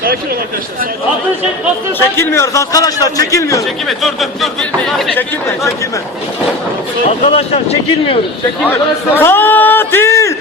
Sakin arkadaşlar. Sakin. Bastır çek, bastır çek. Çekilmiyoruz arkadaşlar, çekilmiyoruz. Çekilme, dur dur dur. dur. Çekilme, çekilme. Arkadaşlar çekilmiyoruz. Çekilme. Katil! Katil!